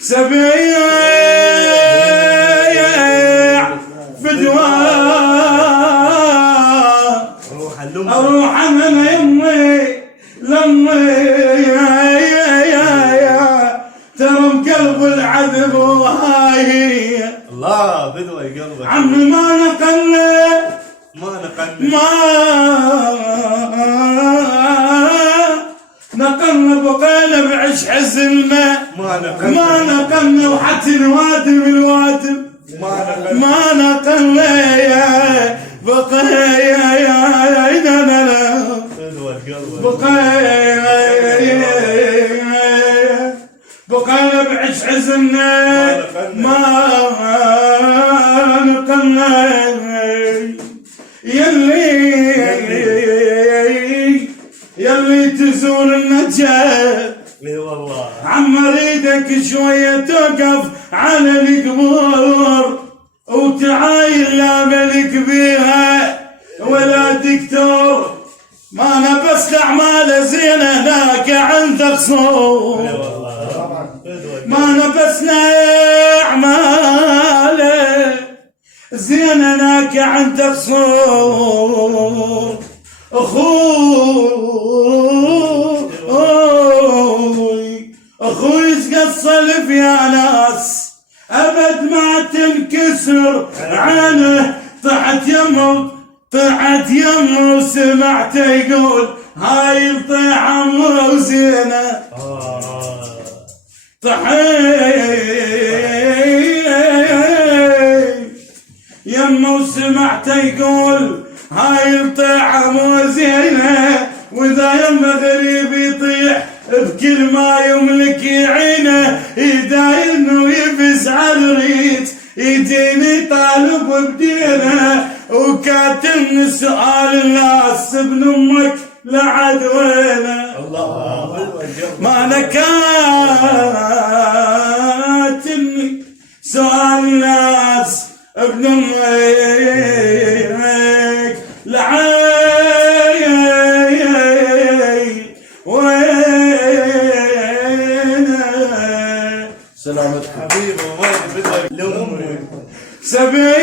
سبيع فدوى اروح انا يمي لمي ترى بقلب العذب وهاي الله بدوي قلبك عمي ما نقلنا نقلنا بقينا بعش حزننا ما نقلنا وحتى الوادم ما نقلنا يا بقينا بقينا بعش حزننا ما نقلنا يلي تزور النجاة اي والله عم اريدك شوية توقف على القبور وتعاين لا ملك بيها ولا دكتور ما انا بس اعمال زينة هناك عندك صور ما انا بس اعمال زينة هناك عندك صور اخوي قصلف يا ناس ابد ما تنكسر عينه طحت يمه وسمعته يقول هاي الطيحة مو زينة يمه وسمعته يقول هاي الطيحة مو زينة واذا يمه غريب يطيح بكل ما يملك يعينه يدايرنه ويفز على الريت يجيني طالب بدينه وكاتمني سؤال الناس ابن امك لعد وينه ما انا كاتمني سؤال الناس ابن امك لعد سلامتك حبيبي وما بدك لو امي سبيع